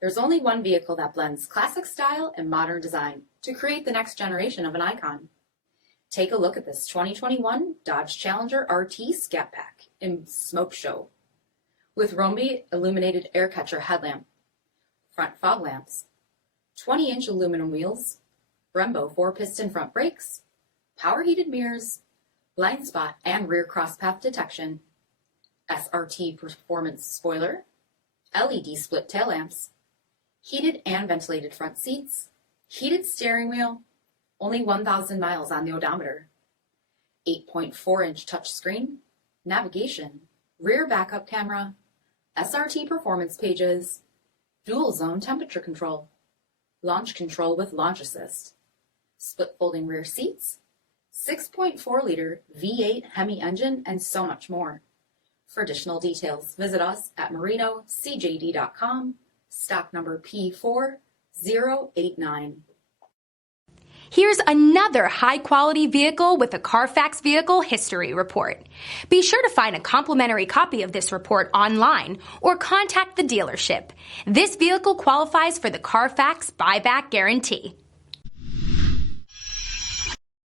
There's only one vehicle that blends classic style and modern design to create the next generation of an icon. Take a look at this 2021 Dodge Challenger RT Scat Pack in Smoke Show with Rhomby illuminated air catcher headlamp, front fog lamps, 20-inch aluminum wheels, Brembo 4-piston front brakes, power heated mirrors, blind spot and rear crosspath detection, SRT performance spoiler, LED split tail lamps, heated and ventilated front seats, heated steering wheel, only 1,000 miles on the odometer, 8.4-inch touchscreen, navigation, rear backup camera, SRT performance pages, dual zone temperature control, launch control with launch assist, split folding rear seats, 6.4-liter V8 HEMI engine, and so much more. For additional details, visit us at marinocjd.com, stock number P4089. Here's another high-quality vehicle with a CARFAX Vehicle History Report. Be sure to find a complimentary copy of this report online or contact the dealership. This vehicle qualifies for the CARFAX Buyback Guarantee.